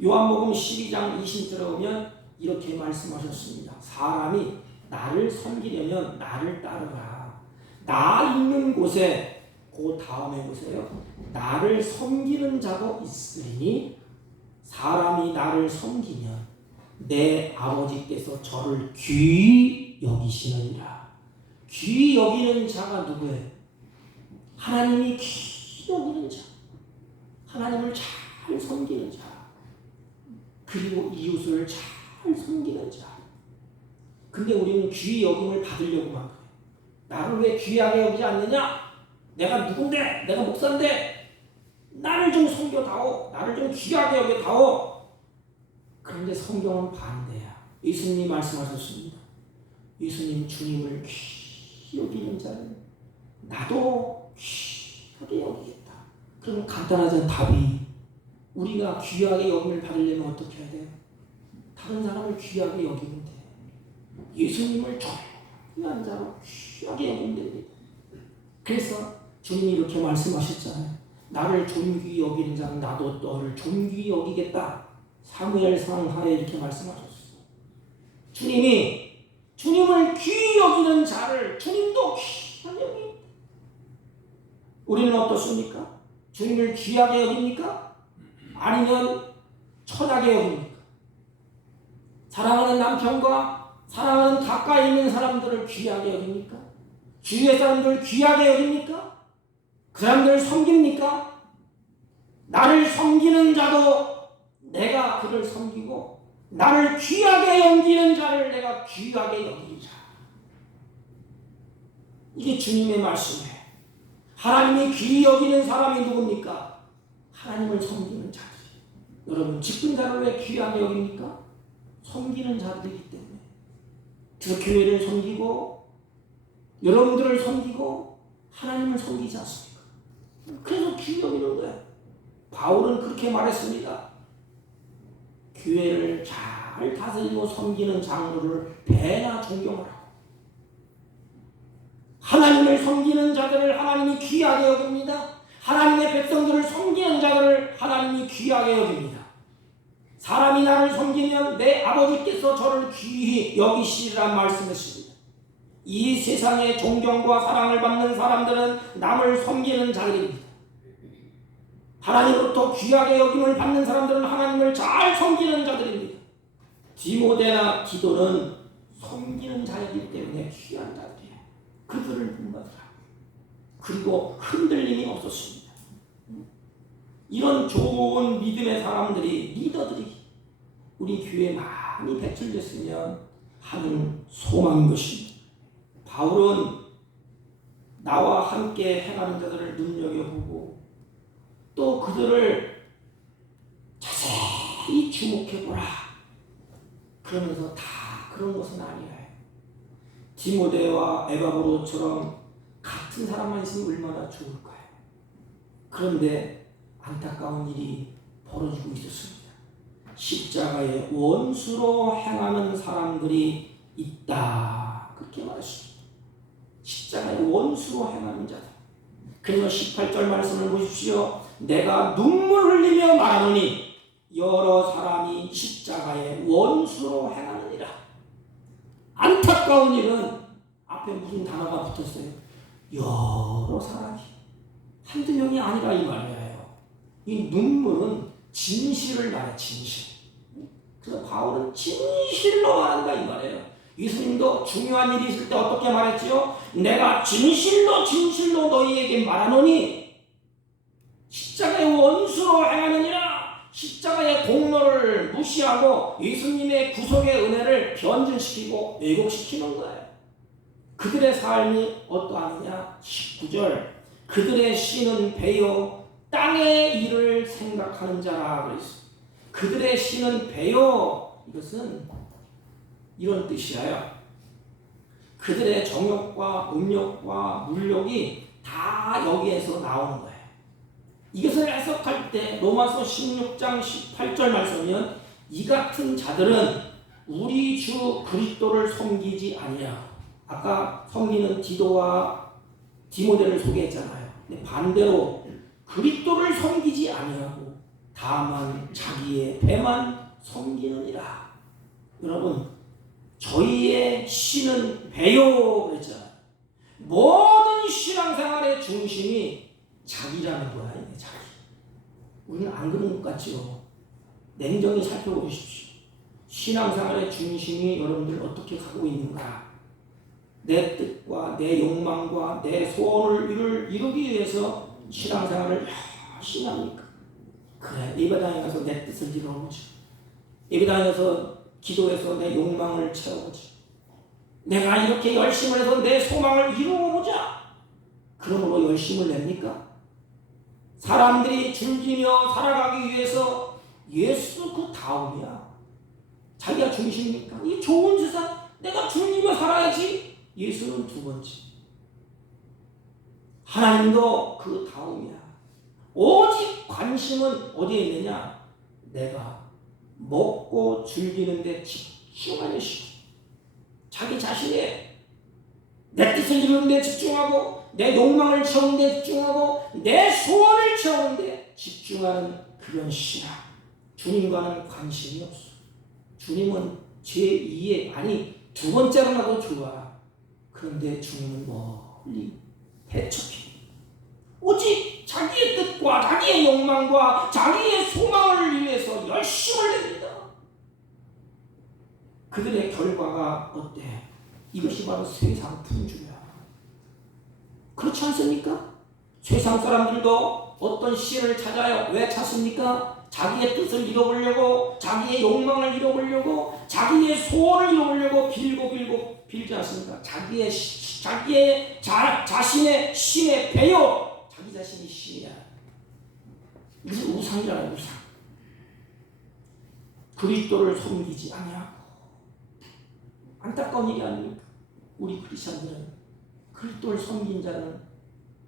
요한복음 12장 20절에 보면 이렇게 말씀하셨습니다. 사람이 나를 섬기려면 나를 따르라. 나 있는 곳에 그 다음에 보세요. 나를 섬기는 자도 있으리니 사람이 나를 섬기면 내 아버지께서 저를 귀히 여기시느니라. 귀히 여기는 자가 누구예요? 하나님이 귀히 여기는 자. 하나님을 잘 섬기는 자. 그리고 이웃을 잘 섬기는 자. 근데 우리는 귀히 여김을 받으려고만 그래. 나를 왜 귀하게 여기지 않느냐? 내가 누군데? 내가 목사인데? 나를 좀 섬겨다오. 나를 좀 귀하게 여겨다오. 그런데 성경은 반대야. 예수님이 말씀하셨습니다. 예수님 주님을 귀히 여기는 자는 나도 귀하게 여기겠다. 그럼 간단하잖아. 답이 우리가 귀하게 여김을 받으려면 어떻게 해야 돼요? 다른 사람을 귀하게 여기면 돼. 예수님을 존귀한 자로 귀하게 여기면 됩니다. 그래서 주님이 이렇게 말씀하셨잖아요. 나를 존귀히 여기는 자는 나도 너를 존귀히 여기겠다. 사무엘상 하에 이렇게 말씀하셨어요. 주님을 귀히 여기는 자를 주님도 귀하게 여깁니다. 우리는 어떻습니까? 주님을 귀하게 여깁니까? 아니면 천하게 여깁니까? 사랑하는 남편과 사랑하는 가까이 있는 사람들을 귀하게 여깁니까? 주위의 사람들을 귀하게 여깁니까? 그 사람들을 섬깁니까? 나를 섬기는 자도 내가 그를 섬기고 나를 귀하게 여기는 자를 내가 귀하게 여기자. 이게 주님의 말씀이에요. 하나님이 귀히 여기는 사람이 누굽니까? 하나님을 섬기는 자들. 여러분 직분자를 왜 귀하게 여깁니까? 섬기는 자들이기 때문에. 그래서 교회를 섬기고 여러분들을 섬기고 하나님을 섬기지 않습니까? 그래서 귀히 여기는 거예요. 바울은 그렇게 말했습니다. 교회를 잘 다스리고 섬기는 장로를 배나 존경하라고. 하나님을 섬기는 자들을 하나님이 귀하게 여깁니다. 하나님의 백성들을 섬기는 자들을 하나님이 귀하게 여깁니다. 사람이 나를 섬기면 내 아버지께서 저를 귀히 여기시리란 말씀이십니다. 이 세상에 존경과 사랑을 받는 사람들은 남을 섬기는 자들입니다. 하나님으로부터 귀하게 여김을 받는 사람들은 하나님을 잘 섬기는 자들입니다. 디모데나 디도는 섬기는 자이기 때문에 귀한 자들이에요. 그들을 본받으라. 그리고 흔들림이 없었습니다. 이런 좋은 믿음의 사람들이, 리더들이 우리 교회에 많이 배출됐으면 하는 소망인 것입니다. 바울은 나와 함께 행하는 자들을 눈여겨보고 또 그들을 자세히 주목해보라. 그러면서 다 그런 것은 아니라 디모데와 에바브로처럼 같은 사람만 있으면 얼마나 좋을까요? 그런데 안타까운 일이 벌어지고 있었습니다. 십자가의 원수로 행하는 사람들이 있다. 그렇게 말했습니다. 십자가의 원수로 행하는 자들. 그래서 18절 말씀을 보십시오. 내가 눈물 흘리며 말하노니 여러 사람이 십자가의 원수로 행하느니라. 안타까운 일은 앞에 무슨 단어가 붙었어요? 여러 사람이. 한두 명이 아니라 이 말이에요. 이 눈물은 진실을 말해, 진실. 그래서 바울은 진실로 말한다 이 말이에요. 예수님도 중요한 일이 있을 때 어떻게 말했지요? 내가 진실로 너희에게 말하노니 십자가의 원수로 행하느니라. 십자가의 공로를 무시하고 예수님의 구속의 은혜를 변질시키고 왜곡시키는 거예요. 그들의 삶이 어떠하느냐? 19절 그들의 씨는 배요 땅의 일을 생각하는 자라 그랬어요. 그들의 씨는 배요. 이것은 이런 뜻이에요. 그들의 정욕과 음욕과 물욕이 다 여기에서 나오는 거예요. 이것을 해석할 때 로마서 16장 18절 말씀이면 이 같은 자들은 우리 주 그리스도를 섬기지 아니하고, 아까 섬기는 디도와 디모데를 소개했잖아요. 근데 반대로 그리스도를 섬기지 아니하고 다만 자기의 배만 섬기느니라. 여러분, 저희의 신은 배요 그랬잖아요. 모든 신앙생활의 중심이 자기라는 거야. 이게 자기. 우리는 안 그런 것 같지요. 냉정히 살펴보십시오. 신앙생활의 중심이 여러분들 어떻게 가고 있는가? 내 뜻과 내 욕망과 내 소원을 이루기 위해서 신앙생활을 열심히 합니까? 그래, 예배당에 가서 내 뜻을 이루어보지. 예배당에 가서 기도해서 내 욕망을 채워보지. 내가 이렇게 열심을 해서 내 소망을 이루어보자. 그러므로 열심을 냅니까? 사람들이 즐기며 살아가기 위해서 예수 그 다음이야. 자기가 중심입니까? 이 좋은 세상 내가 즐기며 살아야지. 예수는 두 번째. 하나님도 그 다음이야. 오직 관심은 어디에 있느냐? 내가 먹고 즐기는데 집중하는 시간. 자기 자신의 내 뜻을 이루는 데 집중하고 내 욕망을 채우는 데 집중하고 내 소원을 채우는 데 집중하는 그런 신앙. 주님과는 관심이 없어. 주님은 제2의 아니 두 번째로라도 좋아. 그런데 주님은 멀리 배척해. 오직 자기의 뜻과 자기의 욕망과 자기의 소망을 위해서 열심을 냅니다. 그들의 결과가 어때? 이것이 바로 세상 풍주야. 그렇지 않습니까? 세상 사람들도 어떤 신을 찾아요. 왜 찾습니까? 자기의 뜻을 이뤄보려고, 자기의 욕망을 이뤄보려고, 자기의 소원을 이뤄보려고 빌고 빌지 않습니까? 자신의 신의 배요. 자기 자신이 신이야. 무슨 우상이라는 우상. 그리스도를 섬기지 아니하고. 안타까운 일이 아닙니까? 우리 크리스천들은 그리스도를 섬긴 자는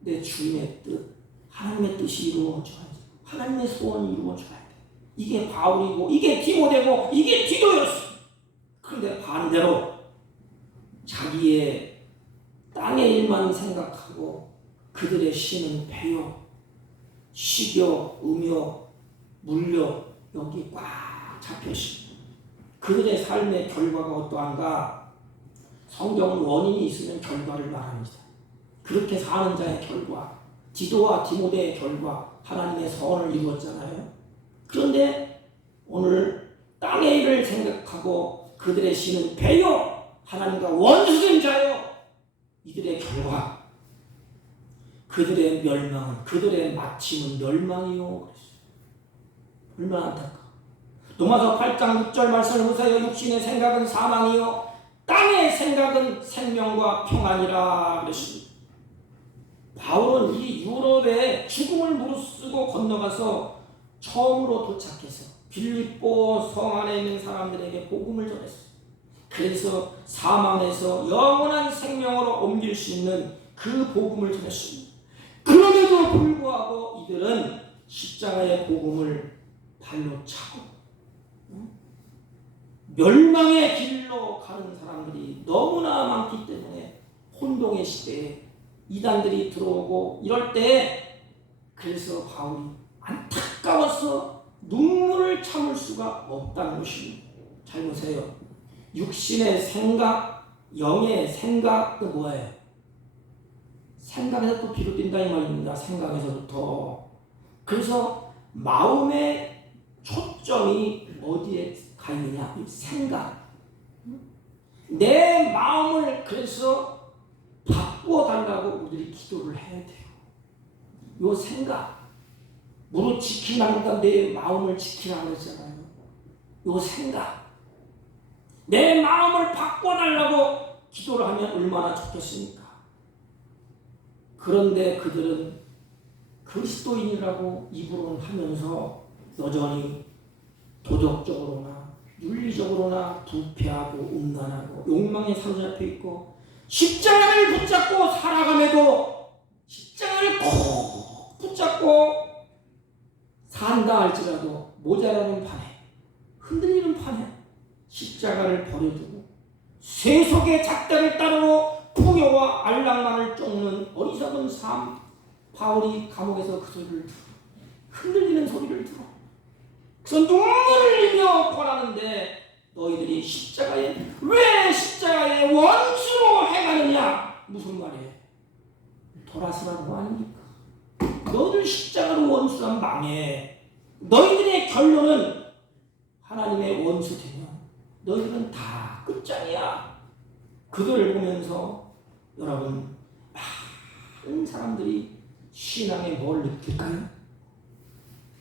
내 주님의 뜻, 하나님의 뜻이 이루어져야 돼. 하나님의 소원이 이루어져야 돼. 이게 바울이고 이게 디모데고 이게 디도였어. 그런데 반대로 자기의 땅의 일만 생각하고 그들의 신은 배요, 식욕, 음욕, 물욕 여기 꽉 잡혀있습니다. 그들의 삶의 결과가 어떠한가? 성경은 원인이 있으면 결과를 말합니다. 그렇게 사는 자의 결과, 디도와 디모데의 결과, 하나님의 선을 이루었잖아요. 그런데 오늘 땅의 일을 생각하고 그들의 신은 배요, 하나님과 원수된 자요. 이들의 결과, 그들의 멸망은, 그들의 마침은 멸망이요. 얼마나 안타까워. 로마서 8장 6절 말씀을 보세요. 육신의 생각은 사망이요 땅의 생각은 생명과 평안이라 그랬습니다. 바울은 이 유럽에 죽음을 무릅쓰고 건너가서 처음으로 도착해서 빌립보 성 안에 있는 사람들에게 복음을 전했어요. 그래서 사망에서 영원한 생명으로 옮길 수 있는 그 복음을 전했습니다. 그럼에도 불구하고 이들은 십자가의 복음을 발로 차고 멸망의 길로 가는 사람들이 너무나 많기 때문에 혼동의 시대에 이단들이 들어오고 이럴 때 그래서 바울이 안타까워서 눈물을 참을 수가 없다는 것입니다. 잘 보세요. 육신의 생각, 영의 생각은 뭐예요? 생각에서 또 비롯된다 이 말입니다. 생각에서부터. 그래서 마음의 초점이 어디에 가 있느냐? 생각. 내 마음을 그래서 바꿔달라고 우리들이 기도를 해야 돼요. 요 생각. 무릇 지키라니까 내 마음을 지키라고 했잖아요. 요 생각. 내 마음을 바꿔달라고 기도를 하면 얼마나 좋겠습니까? 그런데 그들은 그리스도인이라고 입으로는 하면서 여전히 도덕적으로나 윤리적으로나 부패하고 음란하고 욕망에 사로잡혀 있고 십자가를 붙잡고 살아감에도 십자가를 꼭 붙잡고 산다 할지라도 모자라는 판에 흔들리는 판에 십자가를 버려두고 세속의 잣대를 따르고 풍요와 안락만을 쫓는 어리석은 삶 바울이 감옥에서 그 소리를 들어. 흔들리는 소리를 들어. 그래서 눈물을 흘리며 권하는데 너희들이 왜 십자가에 원수로 행하느냐? 무슨 말이에요? 도라스라는 거 아닙니까? 너희들 십자가로 원수란 망해. 너희들의 결론은 하나님의 원수 되면 너희들은 다 끝장이야. 그들을 보면서 여러분 많은 사람들이 신앙에 뭘 느낄까요?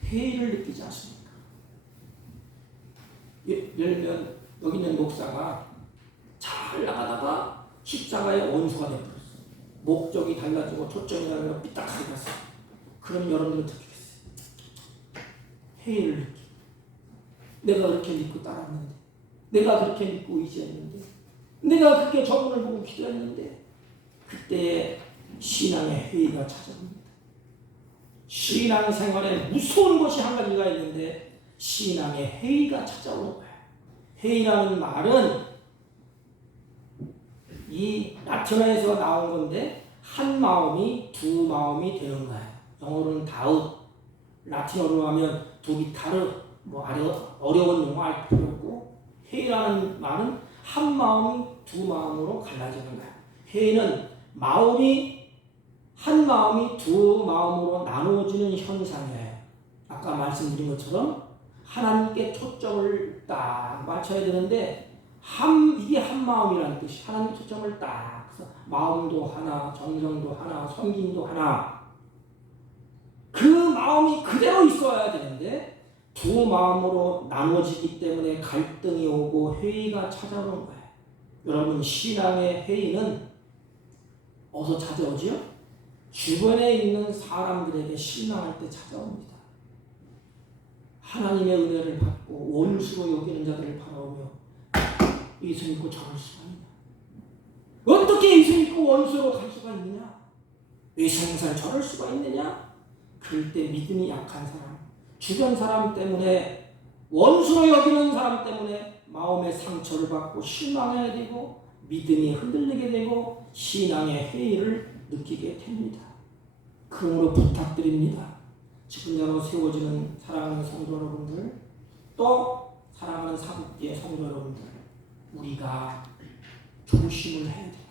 회의를 느끼지 않습니까? 예를 들면 여기 있는 목사가 잘 나가다가 십자가의 원수가 되어버렸어. 목적이 달라지고 초점이 달라지고 삐딱하게 갔어. 그럼 여러분들은 어떻게 하겠어요? 회의를 느끼고 내가 그렇게 믿고 따랐는데, 내가 그렇게 믿고 의지했는데, 내가 그렇게 저분을 보고 기도했는데, 그때 신앙의 회의가 찾아옵니다. 신앙 생활에 무서운 것이 한 가지가 있는데 신앙의 회의가 찾아오는 거예요. 회의라는 말은 이 라틴어에서 나온 건데 한 마음이 두 마음이 되는 거예요. 영어로는 다웃, 라틴어로 하면 두기타르, 어려운 용어 알 필요 없고, 회의라는 말은 한 마음이 두 마음으로 갈라지는 거예요. 회의는 한 마음이 두 마음으로 나누어지는 현상이에요. 아까 말씀드린 것처럼 하나님께 초점을 딱 맞춰야 되는데 이게 한 마음이라는 뜻이 하나님 초점을 딱 그래서 마음도 하나, 정성도 하나, 섬김도 하나 그 마음이 그대로 있어야 되는데 두 마음으로 나눠지기 때문에 갈등이 오고 회의가 찾아오는 거예요. 여러분 신앙의 회의는 어디서 찾아오죠? 주변에 있는 사람들에게 실망할 때 찾아옵니다. 하나님의 은혜를 받고 원수로 여기는 자들을 바라보며 예수 믿고 저럴 수가 있나? 어떻게 예수 믿고 원수로 갈 수가 있느냐? 왜 생살 저럴 수가 있느냐? 그럴 때 믿음이 약한 사람, 주변 사람 때문에 원수로 여기는 사람 때문에 마음의 상처를 받고 실망해야 되고 믿음이 흔들리게 되고 신앙의 회의를 느끼게 됩니다. 그러므로 부탁드립니다. 직분자로 세워지는 사랑하는 성도 여러분들, 또 사랑하는 사국계의 성도 여러분들, 우리가 조심을 해야 됩니다.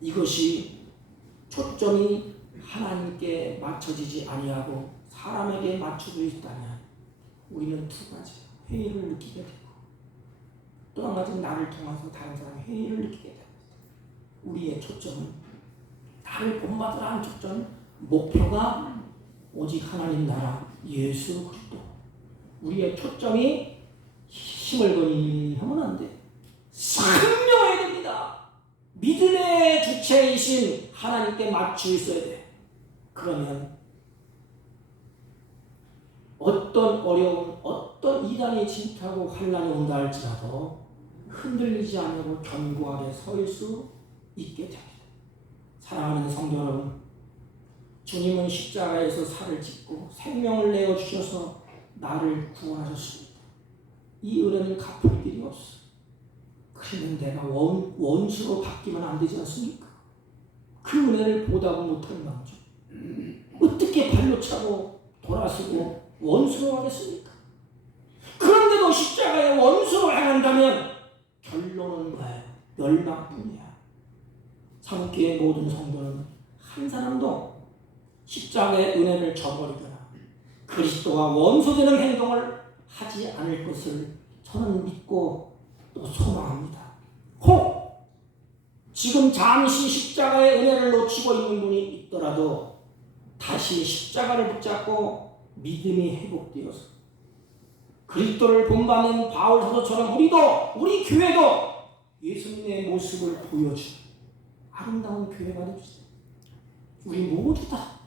이것이 초점이 하나님께 맞춰지지 아니하고 사람에게 맞춰져 있다면 우리는 두 가지 회의를 느끼게 되고 또 한 가지는 나를 통해서 다른 사람의 회의를 느끼게 됩니다. 우리의 초점은 나를 본받으라 하는 초점, 목표가 오직 하나님 나라 예수 그리스도. 우리의 초점이 시물거리하면 안 돼. 선명해야 됩니다. 믿음의 주체이신 하나님께 맞추어 있어야 돼. 그러면 어떤 어려움, 어떤 이단이 침투하고 환난이 온다 할지라도 흔들리지 않고 견고하게 설 수 있게 됩니다. 사랑하는 성도 여러분, 주님은 십자가에서 살을 찢고 생명을 내어주셔서 나를 구원하셨습니다. 이 은혜는 갚을 길이 없어. 그러면 내가 원수로 바뀌면 안 되지 않습니까? 그 은혜를 보답을 못할 망정 어떻게 발로 차고 돌아서고 원수로 하겠습니까? 그런데도 십자가에 원수로 행한다면 결론은 뭐예요? 멸망뿐이야. 사국교의 모든 성도는 한 사람도 십자가의 은혜를 저버리거나 그리스도와 원수되는 행동을 하지 않을 것을 저는 믿고 또 소망합니다. 혹 지금 잠시 십자가의 은혜를 놓치고 있는 분이 있더라도 다시 십자가를 붙잡고 믿음이 회복되어서 그리스도를 본받는 바울 사도처럼 우리 교회도 예수님의 모습을 보여주는 아름다운 교회가 되주세요. 우리 모두 다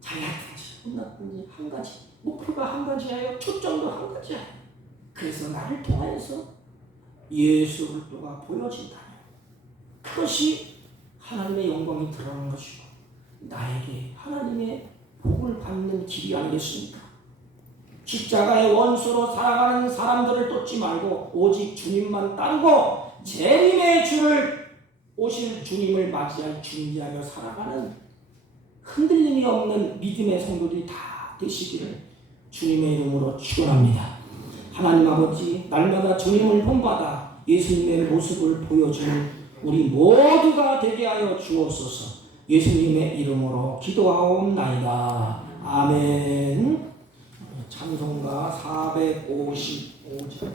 잘났든지 못났든지 한 가지 목표가 한 가지예요. 초점도 한 가지야. 그래서 나를 통하여서 예수 그리스도가 보여진다면 그것이 하나님의 영광이 드러나는 것이고 나에게 하나님의 복을 받는 길이 아니겠습니까? 십자가의 원수로 살아가는 사람들을 쫓지 말고 오직 주님만 따르고 재림의 주를 오실 주님을 맞이할 준비하며 살아가는 흔들림이 없는 믿음의 성도들이 다 되시기를 주님의 이름으로 축원합니다. 하나님 아버지, 날마다 주님을 본받아 예수님의 모습을 보여주는 우리 모두가 되게 하여 주옵소서. 예수님의 이름으로 기도하옵나이다. 아멘. 찬송가 455절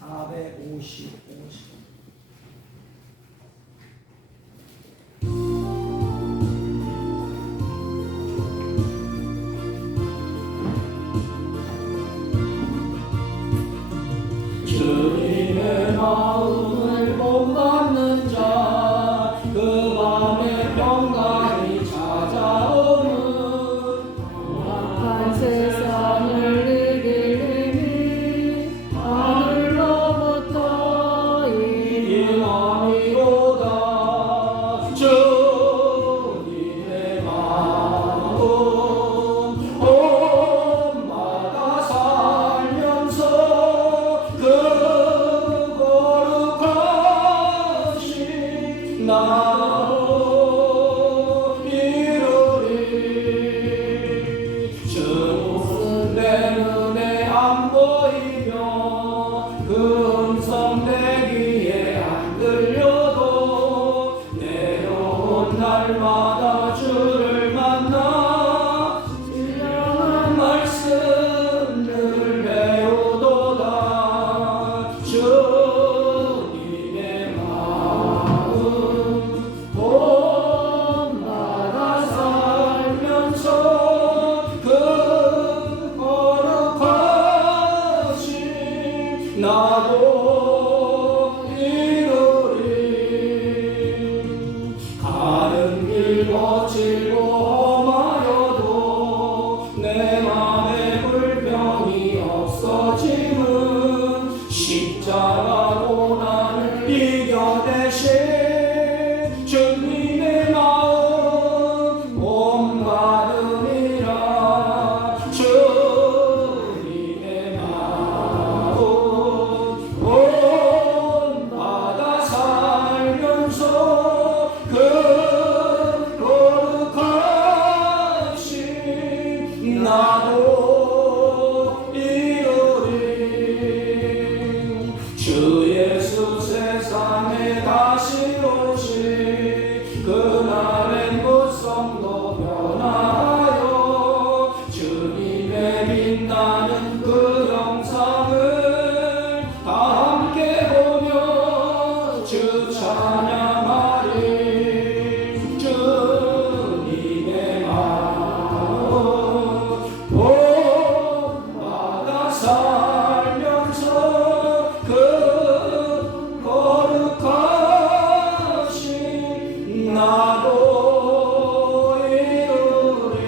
455절 주님의 마음을 본받는 자, 그 밤에 평강이 찾아오는 악한 세상을 이길 힘이 하늘로부터 임함이로다. 주님의 마음 본받아 살면서 그 거룩하신 나로 이루리. 주는 내 눈에 안 보이며 그 음성 내 귀에 안 들려도 내려온 날마다 주를 만나 신령한 말씀을 배우도다. 주님의 마음 본받아 살면서 그 거룩하신 나도 이루리. 가는 길 거칠고 험하여도 내 맘에 불평이 없어짐은 십자가 고난을 이겨내신 주님의 마음 본받으리라. 주님의 마음 본받아 살면서 그 거룩하신 나도 이루리. 주 예수 세상에 다시 오시 그날엔 무성도 변하여 주님의 빛나는 그 영상을 다 함께 보며 주 찬양하리. 주님의 마음 본받아 살면서 그 거룩하신 나도 이루리.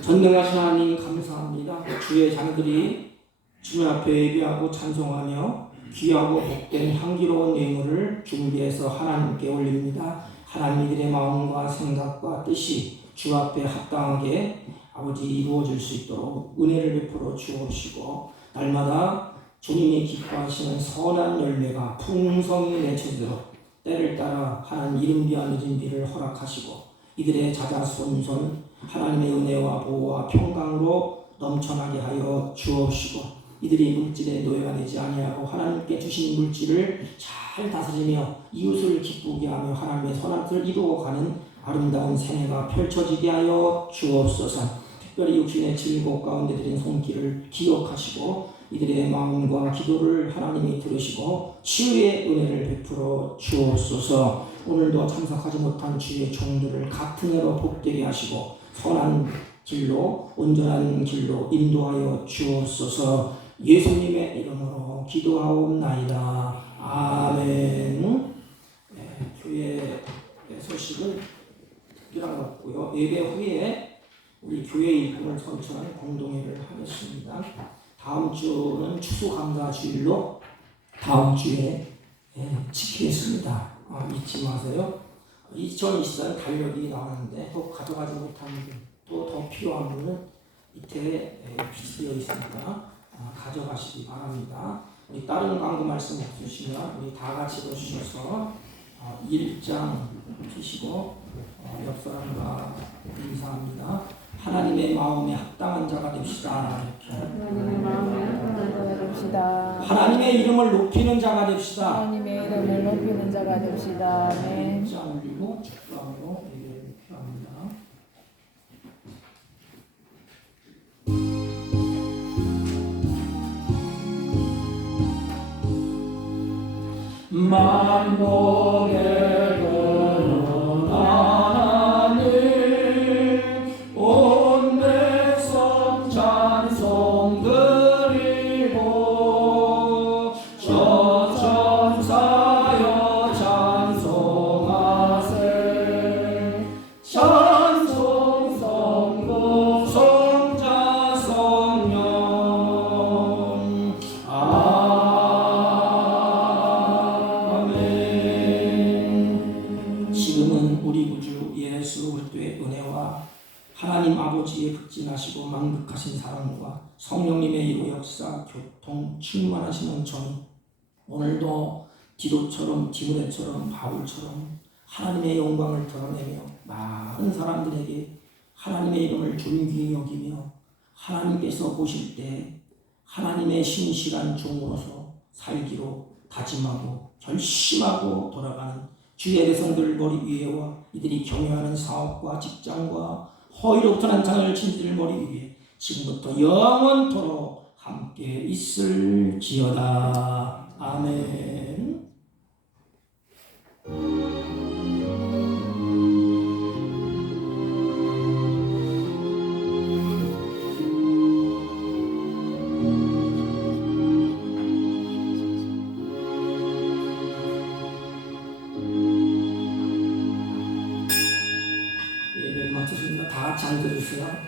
전능하신 하나님 감사합니다. 주의 자녀들이 주님 앞에 예배하고 찬송하며 귀하고 복된 향기로운 예물을 준비해서 하나님께 올립니다. 하나님들의 마음과 생각과 뜻이 주 앞에 합당하게 아버지 이루어질 수 있도록 은혜를 베풀어 주옵시고, 날마다 주님이 기뻐하시는 선한 열매가 풍성히 맺혀지도록 때를 따라 하나님 이름 귀한 늦은 비를 허락하시고, 이들의 자자손손 하나님의 은혜와 보호와 평강으로 넘쳐나게 하여 주옵시고, 이들이 물질에 노예가 되지 아니하고 하나님께 주신 물질을 잘 다스리며 이웃을 기쁘게 하며 하나님의 선한 뜻을 이루어가는 아름다운 생애가 펼쳐지게 하여 주옵소서. 특별히 육신의 질곡 가운데 드린 손길을 기억하시고 이들의 마음과 기도를 하나님이 들으시고 치유의 은혜를 베풀어 주옵소서. 오늘도 참석하지 못한 주의 종들을 같은 해로 복되게 하시고 선한 길로 온전한 길로 인도하여 주옵소서. 예수님의 이름으로 기도하옵나이다. 아멘. 교회 소식은 특별한 것 없고요. 예배 후에 우리 교회 일꾼을 선출하는 공동회를 하겠습니다. 다음 주는 추수감사주일로 다음 주에 지키겠습니다. 잊지 마세요. 2024년 달력이 나왔는데 또 가져가지 못한 분, 또 더 필요한 분은 밑에 비치되어 있으니까 가져가시기 바랍니다. 우리 다른 광고 말씀 없으시면 우리 다 같이 보셔서 1장 피시고 옆 사람과 인사합니다. 하나님의 마음에 합당한 자가 됩시다. 하나님의 마음에 합당한 자가 됩시다. 하나님의 이름을 높이는 자가 됩시다. 하나님의 이름을 높이는 자가 됩시다. 아멘. 1장 올리고 축도함으로 예배를 필요합니다. 만복의 근원 하나님 온 백성 찬송 드리고 저천사여 찬송하세 찬송 성부 성자 성령 지금은 우리 구주 예수 그리스도의 은혜와 하나님 아버지의 극진하시고 만극하신 사랑과 성령님의 이루 역사 교통 충만하시는 전 오늘도 디도처럼 디모데처럼 바울처럼 하나님의 영광을 드러내며 많은 사람들에게 하나님의 이름을 존귀히 여기며 하나님께서 보실 때 하나님의 신실한 종으로서 살기로 다짐하고 결심하고 돌아가는 주의 백성들 머리 위에와 이들이 경영하는 사업과 직장과 허위로부터 난 자를 진들 머리 위에 지금부터 영원토록 함께 있을지어다. 아멘. 예배 마쳤습니다. 다 같이 앉아주세요.